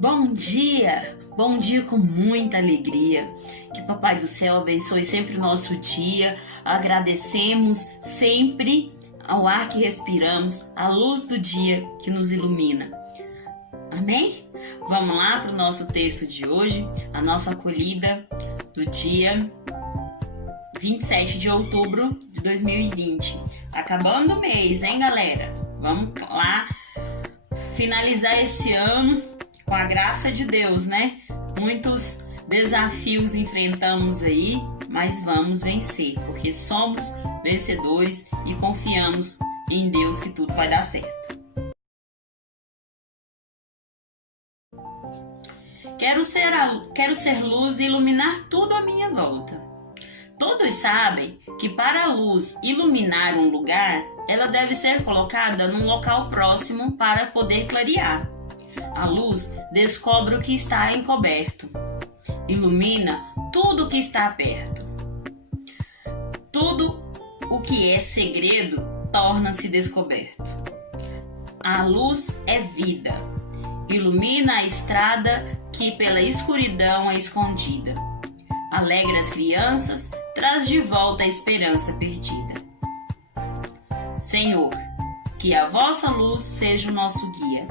Bom dia com muita alegria. Que Papai do Céu abençoe sempre o nosso dia. Agradecemos sempre ao ar que respiramos, à luz do dia que nos ilumina. Amém? Vamos lá para o nosso texto de hoje, a nossa acolhida do dia 27 de outubro de 2020. Tá acabando o mês, hein, galera? Vamos lá finalizar esse ano com a graça de Deus, né? Muitos desafios enfrentamos aí, mas vamos vencer, porque somos vencedores e confiamos em Deus que tudo vai dar certo. Quero ser luz e iluminar tudo à minha volta. Todos sabem que para a luz iluminar um lugar, ela deve ser colocada num local próximo para poder clarear. A luz descobre o que está encoberto, ilumina tudo o que está perto. Tudo o que é segredo torna-se descoberto. A luz é vida, ilumina a estrada que pela escuridão é escondida. Alegra as crianças, traz de volta a esperança perdida. Senhor, que a vossa luz seja o nosso guia.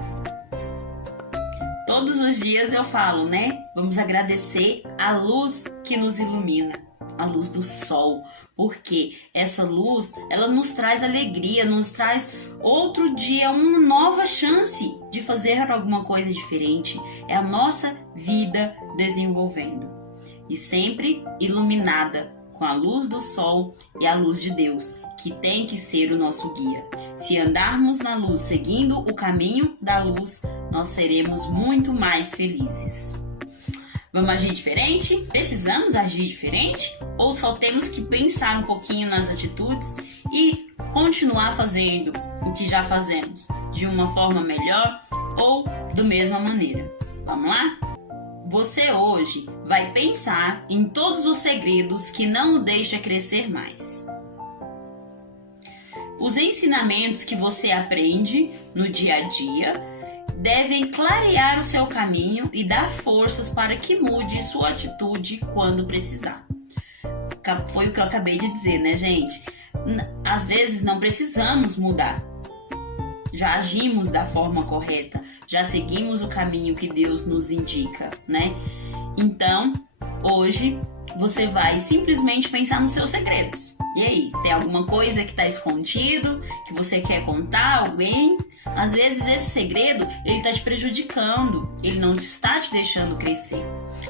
Todos os dias eu falo, né? Vamos agradecer a luz que nos ilumina, a luz do sol, porque essa luz, ela nos traz alegria, nos traz outro dia, uma nova chance de fazer alguma coisa diferente. É a nossa vida desenvolvendo e sempre iluminada com a luz do sol e a luz de Deus, que tem que ser o nosso guia. Se andarmos na luz, seguindo o caminho da luz, nós seremos muito mais felizes. Vamos agir diferente? Precisamos agir diferente? Ou só temos que pensar um pouquinho nas atitudes e continuar fazendo o que já fazemos, de uma forma melhor ou da mesma maneira? Vamos lá? Você hoje vai pensar em todos os segredos que não o deixam crescer mais. Os ensinamentos que você aprende no dia a dia devem clarear o seu caminho e dar forças para que mude sua atitude quando precisar. Foi o que eu acabei de dizer, né, gente? Às vezes não precisamos mudar. Já agimos da forma correta, já seguimos o caminho que Deus nos indica, né? Então, hoje você vai simplesmente pensar nos seus segredos. E aí, tem alguma coisa que está escondido, que você quer contar a alguém? Às vezes esse segredo, ele está te prejudicando, ele não está te deixando crescer.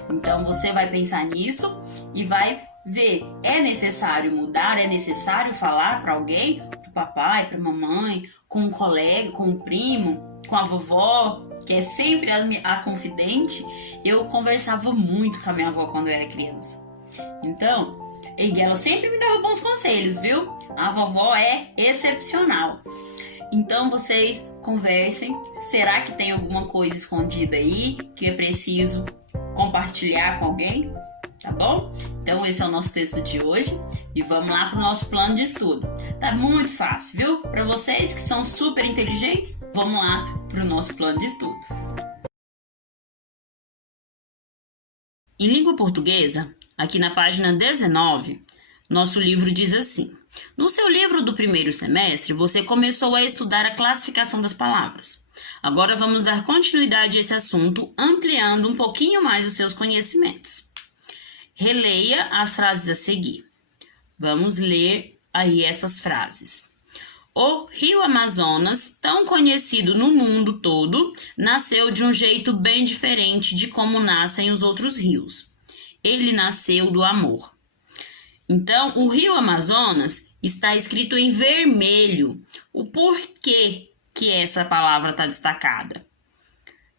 Então você vai pensar nisso e vai ver, é necessário mudar, é necessário falar para alguém, para o papai, para a mamãe, com um colega, com um primo, com a vovó, que é sempre a confidente. Eu conversava muito com a minha avó quando eu era criança. Então, e ela sempre me dava bons conselhos, viu? A vovó é excepcional. Então vocês conversem. Será que tem alguma coisa escondida aí que é preciso compartilhar com alguém? Tá bom? Então esse é o nosso texto de hoje e vamos lá para o nosso plano de estudo. Tá muito fácil, viu? Para vocês que são super inteligentes, vamos lá para o nosso plano de estudo. Em língua portuguesa, aqui na página 19, nosso livro diz assim: no seu livro do primeiro semestre, você começou a estudar a classificação das palavras. Agora vamos dar continuidade a esse assunto, ampliando um pouquinho mais os seus conhecimentos. Releia as frases a seguir. Vamos ler aí essas frases. O rio Amazonas, tão conhecido no mundo todo, nasceu de um jeito bem diferente de como nascem os outros rios. Ele nasceu do amor. Então, o rio Amazonas está escrito em vermelho. O porquê que essa palavra está destacada?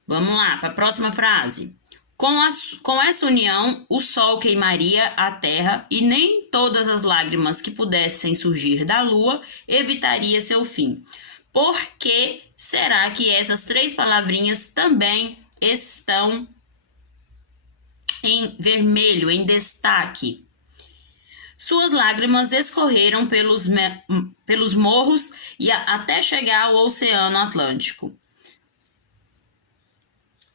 Vamos lá para a próxima frase. Com essa união, o sol queimaria a terra e nem todas as lágrimas que pudessem surgir da lua evitaria seu fim. Por que será que essas três palavrinhas também estão em vermelho, em destaque? Suas lágrimas escorreram pelos morros e até chegar ao Oceano Atlântico.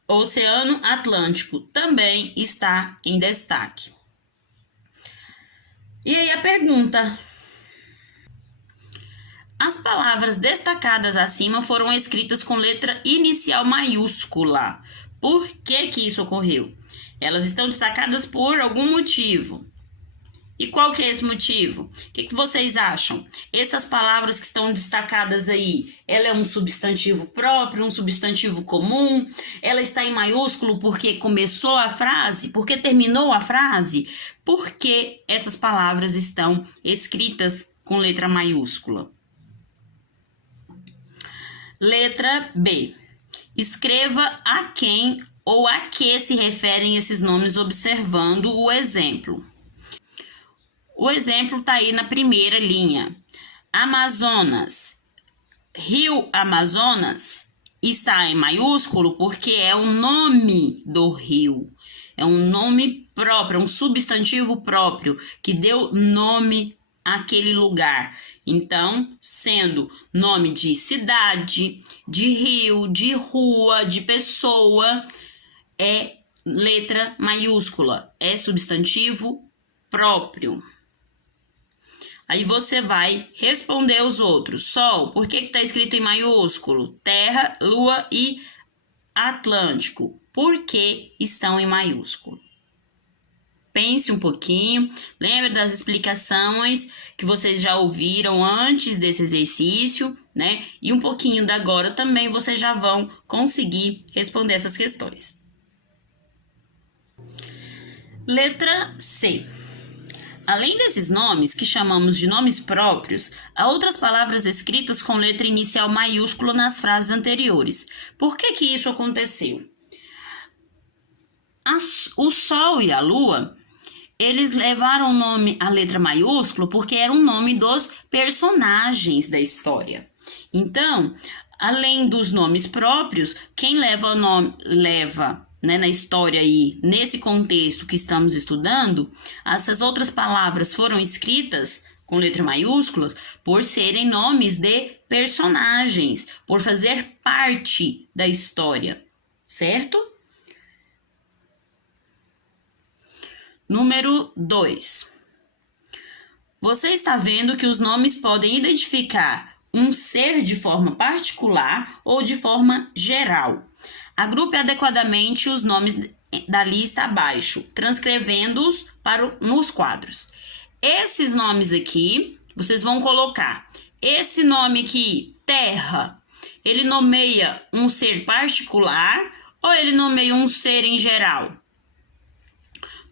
Oceano Atlântico também está em destaque. E aí a pergunta: as palavras destacadas acima foram escritas com letra inicial maiúscula. Por que que isso ocorreu? Elas estão destacadas por algum motivo. E qual que é esse motivo? O que vocês acham? Essas palavras que estão destacadas aí, ela é um substantivo próprio, um substantivo comum? Ela está em maiúsculo porque começou a frase? Porque terminou a frase? Por que essas palavras estão escritas com letra maiúscula? Letra B. Escreva a quem ou a que se referem esses nomes observando o exemplo. O exemplo está aí na primeira linha. Amazonas. Rio Amazonas está em maiúsculo porque é o nome do rio. É um nome próprio, um substantivo próprio que deu nome àquele lugar. Então, sendo nome de cidade, de rio, de rua, de pessoa, é letra maiúscula, é substantivo próprio. Aí você vai responder os outros. Sol, por que está escrito em maiúsculo? Terra, Lua e Atlântico, por que estão em maiúsculo? Pense um pouquinho, lembre das explicações que vocês já ouviram antes desse exercício, né? E um pouquinho da agora também vocês já vão conseguir responder essas questões. Letra C. Além desses nomes, que chamamos de nomes próprios, há outras palavras escritas com letra inicial maiúscula nas frases anteriores. Por que que isso aconteceu? O Sol e a Lua, eles levaram o nome a letra maiúscula porque era o nome dos personagens da história. Então, além dos nomes próprios, quem leva o nome, na história aí, nesse contexto que estamos estudando, essas outras palavras foram escritas com letra maiúscula por serem nomes de personagens, por fazer parte da história, certo? Número 2. Você está vendo que os nomes podem identificar um ser de forma particular ou de forma geral. Agrupe adequadamente os nomes da lista abaixo, transcrevendo-os nos quadros. Esses nomes aqui, vocês vão colocar. Esse nome aqui, terra, ele nomeia um ser particular ou ele nomeia um ser em geral?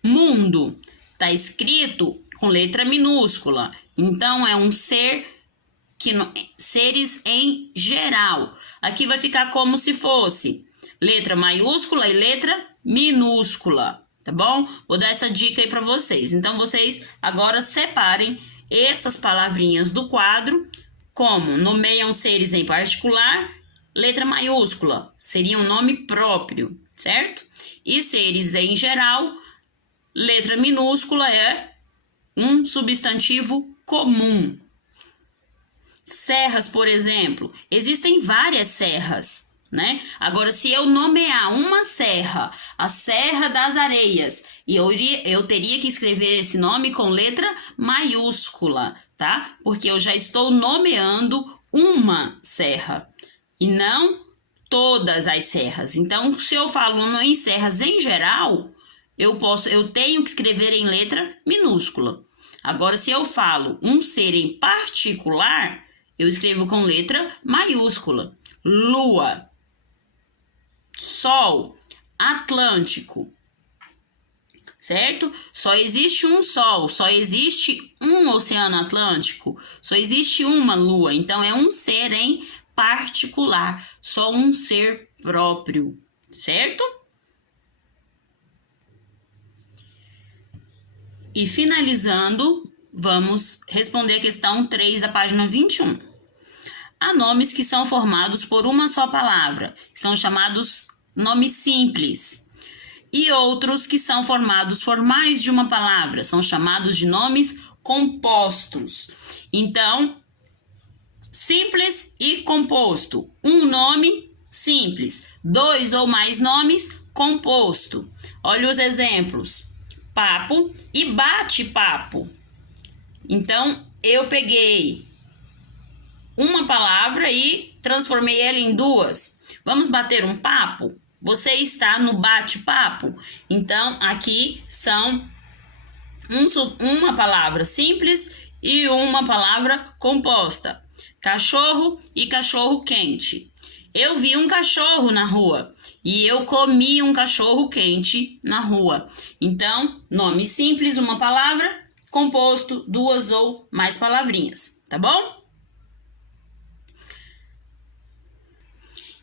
Mundo, está escrito com letra minúscula, então é um ser, seres em geral. Aqui vai ficar como se fosse letra maiúscula e letra minúscula, tá bom? Vou dar essa dica aí para vocês. Então, vocês agora separem essas palavrinhas do quadro, como nomeiam seres em particular, letra maiúscula, seria um nome próprio, certo? E seres em geral, letra minúscula é um substantivo comum. Serras, por exemplo, existem várias serras, né? Agora, se eu nomear uma serra, a Serra das Areias, e eu teria que escrever esse nome com letra maiúscula, tá? Porque eu já estou nomeando uma serra e não todas as serras. Então, se eu falo em serras em geral, eu tenho que escrever em letra minúscula. Agora, se eu falo um ser em particular, eu escrevo com letra maiúscula. Lua, Sol, Atlântico, certo? Só existe um Sol, só existe um Oceano Atlântico, só existe uma Lua. Então, é um ser em particular, só um ser próprio, certo? E finalizando, vamos responder a questão 3 da página 21. Há nomes que são formados por uma só palavra, que são chamados nomes simples. E outros que são formados por mais de uma palavra, são chamados de nomes compostos. Então, simples e composto. Um nome simples. 2 ou mais nomes, composto. Olha os exemplos. Papo e bate-papo. Então, eu peguei uma palavra e transformei ela em duas. Vamos bater um papo? Você está no bate-papo? Então, aqui são uma palavra simples e uma palavra composta. Cachorro e cachorro quente. Eu vi um cachorro na rua e eu comi um cachorro quente na rua. Então, nome simples, uma palavra, composto, duas ou mais palavrinhas, tá bom?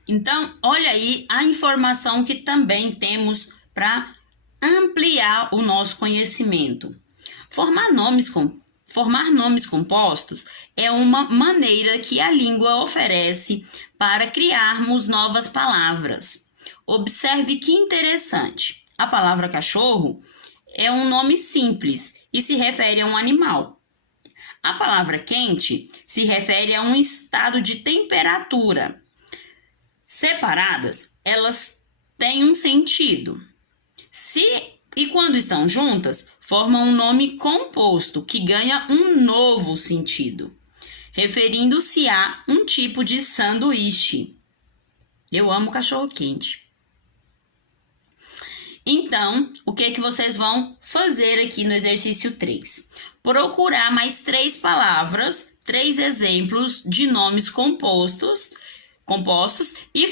Então, olha aí a informação que também temos para ampliar o nosso conhecimento. Formar nomes compostos é uma maneira que a língua oferece para criarmos novas palavras. Observe que interessante. A palavra cachorro é um nome simples e se refere a um animal. A palavra quente se refere a um estado de temperatura. Separadas, elas têm um sentido. E quando estão juntas, formam um nome composto que ganha um novo sentido, referindo-se a um tipo de sanduíche. Eu amo cachorro-quente. Então, o que é que vocês vão fazer aqui no exercício 3? Procurar mais 3 palavras, 3 exemplos de nomes compostos e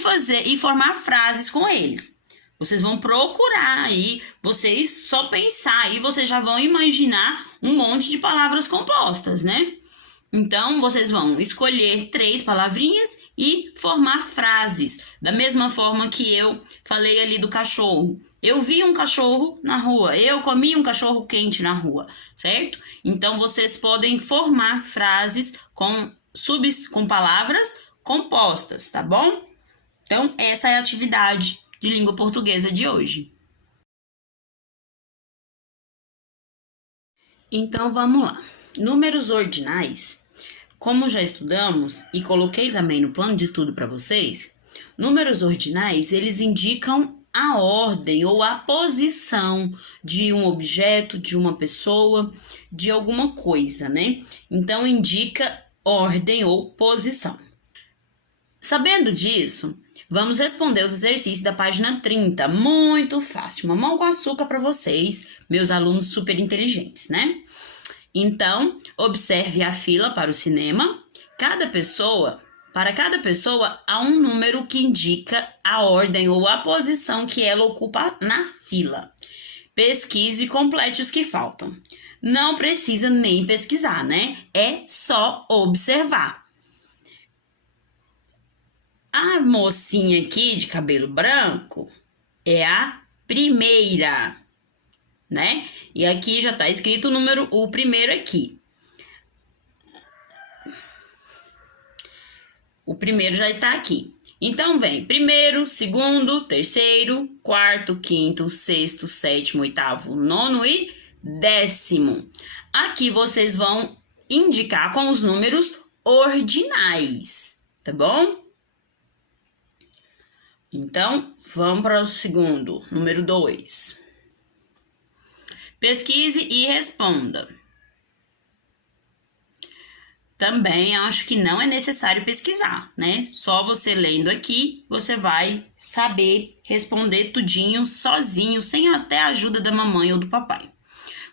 formar frases com eles. Vocês vão procurar aí, vocês só pensar aí, vocês já vão imaginar um monte de palavras compostas, né? Então, vocês vão escolher 3 palavrinhas e formar frases. Da mesma forma que eu falei ali do cachorro. Eu vi um cachorro na rua, eu comi um cachorro quente na rua, certo? Então, vocês podem formar frases com palavras compostas, tá bom? Então, essa é a atividade de língua portuguesa de hoje. Então, vamos lá. Números ordinais, como já estudamos e coloquei também no plano de estudo para vocês, números ordinais, eles indicam a ordem ou a posição de um objeto, de uma pessoa, de alguma coisa, né? Então, indica ordem ou posição. Sabendo disso, vamos responder os exercícios da página 30. Muito fácil, mamão com açúcar para vocês, meus alunos super inteligentes, né? Então, observe a fila para o cinema. Para cada pessoa, há um número que indica a ordem ou a posição que ela ocupa na fila. Pesquise e complete os que faltam. Não precisa nem pesquisar, né? É só observar. A mocinha aqui de cabelo branco é a primeira, né? E aqui já tá escrito o primeiro aqui. O primeiro já está aqui. Então, vem primeiro, segundo, terceiro, quarto, quinto, sexto, sétimo, oitavo, nono e 10º. Aqui vocês vão indicar com os números ordinais, tá bom? Então, vamos para o segundo, número 2. Pesquise e responda. Também acho que não é necessário pesquisar, né? Só você lendo aqui, você vai saber responder tudinho sozinho, sem até a ajuda da mamãe ou do papai.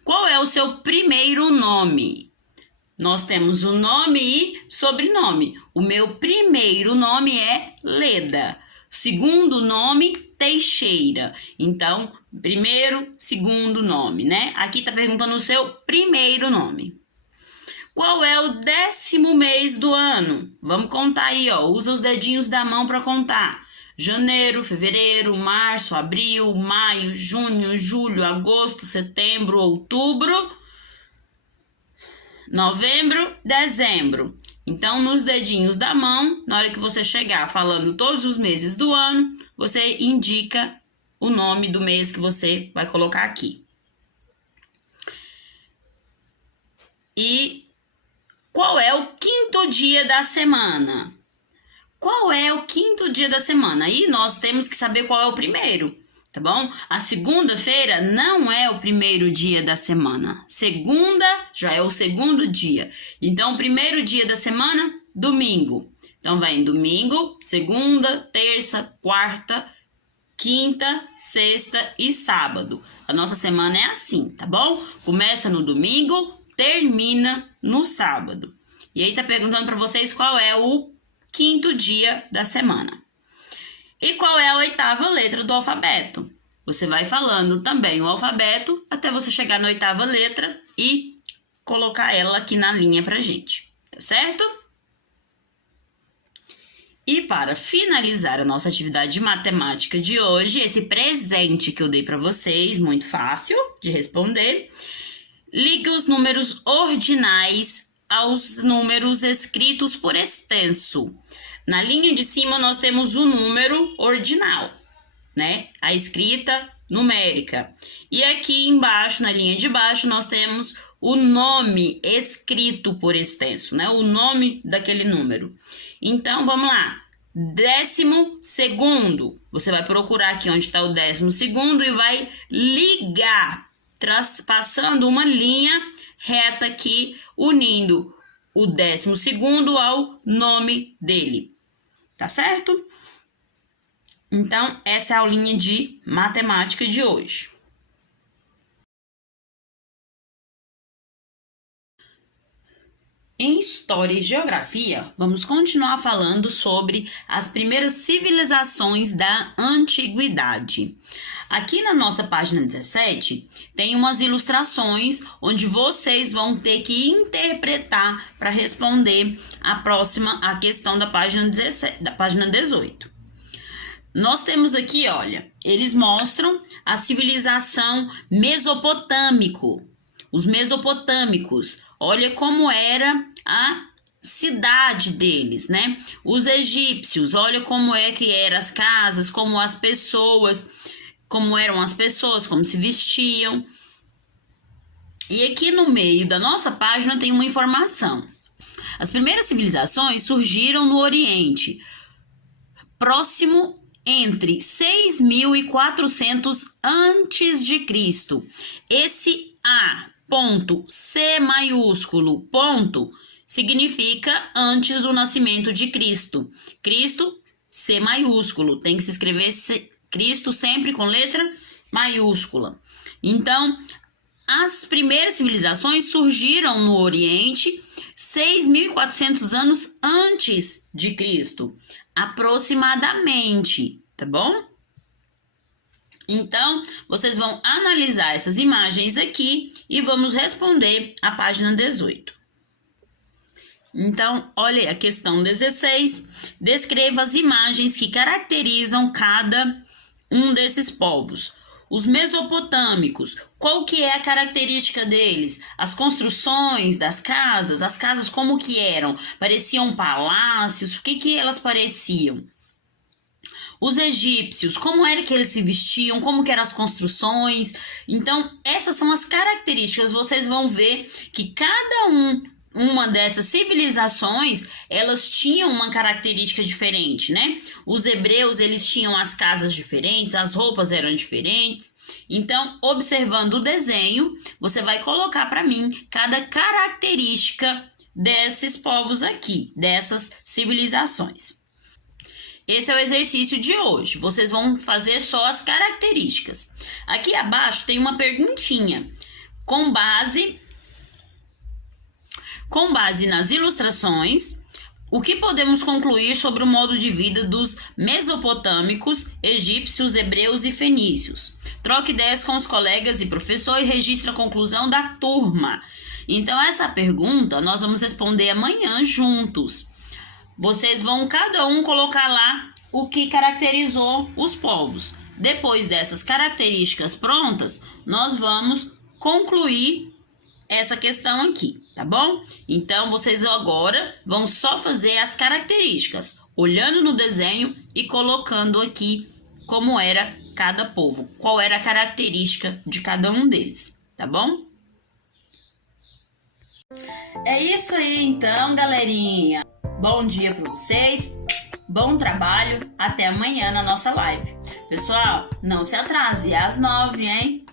Qual é o seu primeiro nome? Nós temos o nome e sobrenome. O meu primeiro nome é Leda. Segundo nome, Teixeira. Então, primeiro, segundo nome, né? Aqui tá perguntando o seu primeiro nome. Qual é o 10º mês do ano? Vamos contar aí, ó. Usa os dedinhos da mão para contar. Janeiro, fevereiro, março, abril, maio, junho, julho, agosto, setembro, outubro, novembro, dezembro. Então, nos dedinhos da mão, na hora que você chegar falando todos os meses do ano, você indica o nome do mês que você vai colocar aqui. E qual é o 5º dia da semana? qual é o quinto dia da semana? Aí nós temos que saber qual é o primeiro, tá bom? A segunda-feira não é o primeiro dia da semana. Segunda já é o segundo dia. Então, o primeiro dia da semana, domingo. Então, vai em domingo, segunda, terça, quarta, quinta, sexta e sábado. A nossa semana é assim, tá bom? Começa no domingo, termina no sábado. E aí tá perguntando para vocês qual é o quinto dia da semana. E qual é a oitava letra do alfabeto? Você vai falando também o alfabeto até você chegar na oitava letra e colocar ela aqui na linha pra gente, tá certo? E para finalizar a nossa atividade de matemática de hoje, esse presente que eu dei para vocês, muito fácil de responder, ligue os números ordinais aos números escritos por extenso. Na linha de cima nós temos o número ordinal, né? A escrita numérica. E aqui embaixo, na linha de baixo, nós temos o nome escrito por extenso, né? O nome daquele número. Então, vamos lá. 12º. Você vai procurar aqui onde está o 12º e vai ligar, passando uma linha reta aqui, unindo o 12º ao nome dele. Tá certo? Então, essa é a aulinha de matemática de hoje. Em História e Geografia, vamos continuar falando sobre as primeiras civilizações da Antiguidade. Aqui na nossa página 17, tem umas ilustrações onde vocês vão ter que interpretar para responder a questão da página 17, da página 18. Nós temos aqui, olha, eles mostram a civilização mesopotâmico. Os mesopotâmicos, olha como era a cidade deles, né? Os egípcios, olha como é que eram as casas, como as pessoas, como eram as pessoas, como se vestiam. E aqui no meio da nossa página tem uma informação. As primeiras civilizações surgiram no Oriente, próximo entre 6.400 antes de Cristo. Esse A, ponto, C maiúsculo, ponto, significa antes do nascimento de Cristo. Cristo, C maiúsculo, tem que se escrever Cristo sempre com letra maiúscula. Então, as primeiras civilizações surgiram no Oriente 6.400 anos antes de Cristo, aproximadamente, tá bom? Então, vocês vão analisar essas imagens aqui e vamos responder a página 18. Então, olha a questão 16. Descreva as imagens que caracterizam cada um desses povos. Os mesopotâmicos, qual que é a característica deles? As construções das casas, as casas como que eram? Pareciam palácios? O que elas pareciam? Os egípcios, como era que eles se vestiam, como que eram as construções. Então, essas são as características. Vocês vão ver que cada uma dessas civilizações, elas tinham uma característica diferente, né? Os hebreus, eles tinham as casas diferentes, as roupas eram diferentes. Então, observando o desenho, você vai colocar para mim cada característica desses povos aqui, dessas civilizações. Esse é o exercício de hoje. Vocês vão fazer só as características. Aqui abaixo tem uma perguntinha. Com base nas ilustrações, o que podemos concluir sobre o modo de vida dos mesopotâmicos, egípcios, hebreus e fenícios? Troque ideias com os colegas e professor e registre a conclusão da turma. Então, essa pergunta nós vamos responder amanhã juntos. Vocês vão cada um colocar lá o que caracterizou os povos. Depois dessas características prontas, nós vamos concluir essa questão aqui, tá bom? Então, vocês agora vão só fazer as características, olhando no desenho e colocando aqui como era cada povo, qual era a característica de cada um deles, tá bom? É isso aí então, galerinha. Bom dia para vocês. Bom trabalho, até amanhã na nossa live. Pessoal, não se atrase, é às 9, hein?